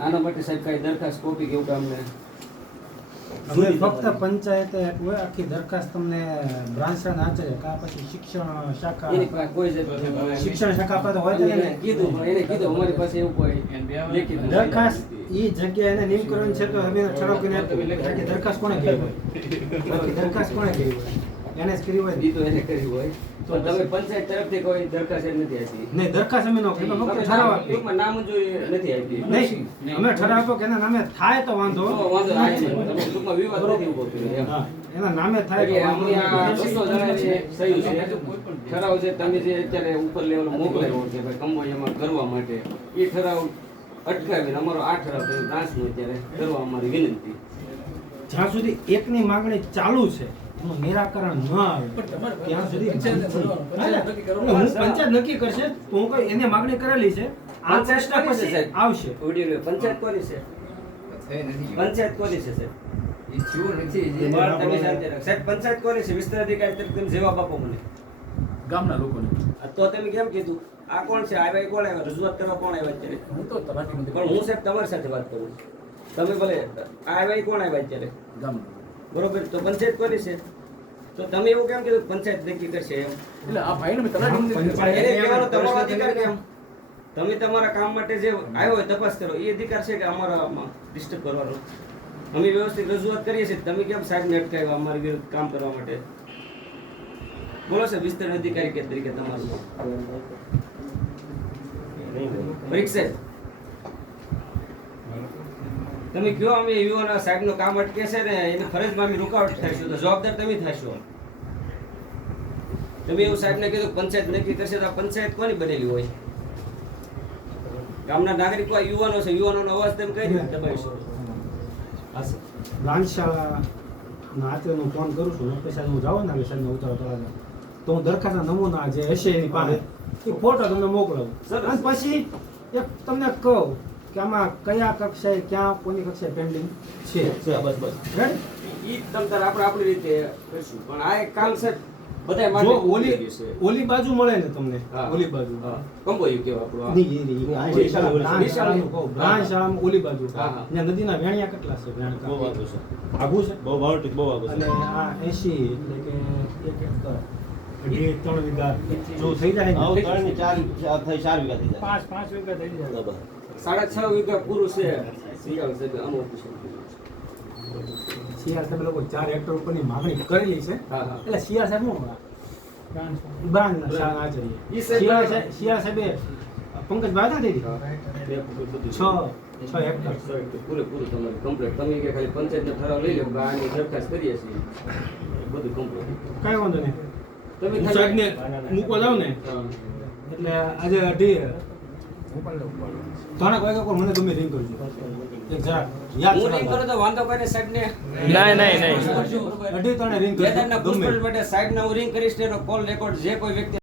આના માટે સાહેબ કઈ દરખાસ્ત કોપી કેવું કામ ને અમે ફક્ત પંચાયતે હોય આખી દરખાસ્ત તમને બ્રાન્ચના આચાર્ય કા પછી શિક્ષણ શાખા એની પાસે કોઈ જ શિક્ષણ શાખા પાસે હોય તો એને કીધું પણ એને કીધું અમારી પાસે એવું કોઈ લેખિત નથી. દરખાસ્ત ઈ જગ્યાએ એને નિમ કરવાની છે તો અમે ઠરાવ કરીને આપ્યું. બાકી દરખાસ્ત કોણે કરી હોય? બાકી દરખાસ્ત કોણે કરી હોય? એને જ કરી હોય ને. ઈ તો એને કર્યું હોય તો તમે પંચાયત તરફથી કોઈ દરખાસ્ત એમ નથી આપી. નહીં દરખાસ્ત અમે નો કરી ફક્ત ઠરાવ આપી. ટૂંકમાં નામંજૂરી નથી આપી. નહીં અમે ઠરાવ આપ્યો કે એના નામે થાય તો વાંધો તો વાંધો આવે નહીં. તમે ટૂંકમાં વિવાદ નથી ઊભો કર્યો એમ. હા, એના નામે થાય તો એટલે વાંધો અમે આ નહીં. 200 જણાની સહી છે ઠરાવ છે તમે જે અત્યારે ઉપર લેવલ મોકલાયો છે ભાઈ કંબોઈયામાં કરવા માટે એ ઠરાવ અટકાવીને અમારો આ ઠરાવ તમે બ્રાન્ચનો અત્યારે કરવા અમારી વિનંતી. જ્યાં સુધી એકની માંગણી ચાલુ છે એનું નિરાકરણ ન આવે ત્યાં સુધી હું પંચાયત નક્કી કરશે તો હું કઈ એને માંગણી કરેલી છે આ પ્રશ્ન પછી આવશે. વિડીયો પંચાયત કોની છે? પંચાયત કોની છે સાહેબ? બાર તમે શાંતિ રાખો. સાહેબ પંચાયત કોની છે? વિસ્તાર અધિકારી તરીકે તમે જવાબ આપો મને. ગામના લોકોને તો તમે કેમ કીધું આ કોણ છે? આવ્યા કોણ આવ્યા? રજૂઆત કરવા કોણ આવ્યા અત્યારે? હું તો તલાટી મંત્રી પણ હું સાહેબ તમારી સાથે વાત કરું છું. તમે ભલે આવ્યા કોણ આવ્યા અત્યારે? ગામના બરોબર તો પંચાયત કોની છે? તો તમે એવું કેમ કીધું પંચાયત નક્કી કરશે એમ? એટલે આ ભાઈને મેં તલાટી મંત્રી પંચાયત એને કહેવાનો તમારો અધિકાર કેમ? તમે તમારા કામ માટે જે આવ્યો હોય તપાસ કરો એ અધિકાર છે કે અમારા ડિસ્ટર્બ કરવાનો? અમે વ્યવસ્થિત રજૂઆત કરીએ છીએ તમે કેમ સાહેબને અટકાવ્યા અમારી વિરુદ્ધ કામ કરવા માટે? બોલો સાહેબ વિસ્તરણ અધિકારી કે તરીકે તમારું પરીક્ષા તમે કયો અમે યુવાના સાહેબનું કામ અટકે છે ને એને ફરજમાં અમે રૂકાવટ થઈશું તો જવાબદાર તમે થશો. તમે એવું સાહેબને કીધું પંચાયત નક્કી કરશે તો આ પંચાયત કોની બનેલી હોય? ગામના નાગરિકો આ યુવાનો છે, યુવાનોનો અવાજ તમે કઈ રીતે દબાવીશો? બ્રાન્ચ શાળાના આચાર્યનો ફોન કરું છું પછી હું જાઉં ને સાહેબને ઉતારો તળાજા તો હું દરખાસ્તના નમૂના જે હશે એની પાસે એ ફોટો તમને મોકલાવું અને પછી એક તમને કહું કે આમાં કયા કક્ષાએ ક્યાં કોની કક્ષાએ પેન્ડિંગ છે. બસ Right? ઈ તમ તાર આપણે આપણી રીતે કરીશું પણ આ એક કામ છે બધાય જો માટે ઓલી બાજુ મળે ને તમને હા. ઓલી બાજુ હા કંબોયું કેવું આપણું નહીં, આ. બ્રાન્ચ શાળાનું કહું. બ્રાન્ચ શાળામાં ઓલી બાજુ હા, હા. ત્યાં નદીના વેણિયા કેટલા છે? બહુ આગળ છે. આઘું છે બહુ વાવટી બહુ આગળ અને છે. આ 80 એટલે કે એક એકર 2-3 વીઘા જો થઈ જાય ને આવું 3 ની 4 થઈ 4 વીઘા થઈ જાય. 5 વીઘા થઈ જાય. બરાબર. 6.5 વીઘા પૂરું છે શિયાળ છે અમુક સીઆર સાહેબ લોકો 4 હેક્ટર ઉપરની માંગણી કરેલી છે. હા, હા. એટલે સીઆર સાહેબ શું બ્રાન્ચના શાળા આચાર્ય ઈ સાહેબ સીઆર સાહેબે પંકજભાઈ હતા ને બધું 6 હેક્ટર પૂરેપૂરું તમારું કમ્પ્લીટ તમે કે ખાલી પંચાયતનો ઠરાવ લઈ લો કે આની દરખાસ્ત કરીએ છીએ બધું કમ્પ્લીટ કઈ વાંધો નહીં. તમે હું ખાલી સાહેબને મૂકવા જાઉં ને હા. એટલે આજે 2:30 ત્રણેક વાગ્યા પર મને તમે રિંગ કરજો એક જરા યાદ હું રિંગ કરાવજો. કરું તો વાંધો કોઈને સાહેબને નહીં. 2:30 રિંગ કરજો વેદાંતના ગમે. પૂછપરછ માટે સાહેબને હું રિંગ કરીશ ને એનો કોલ રેકોર્ડ જે કોઈ વ્યક્તિ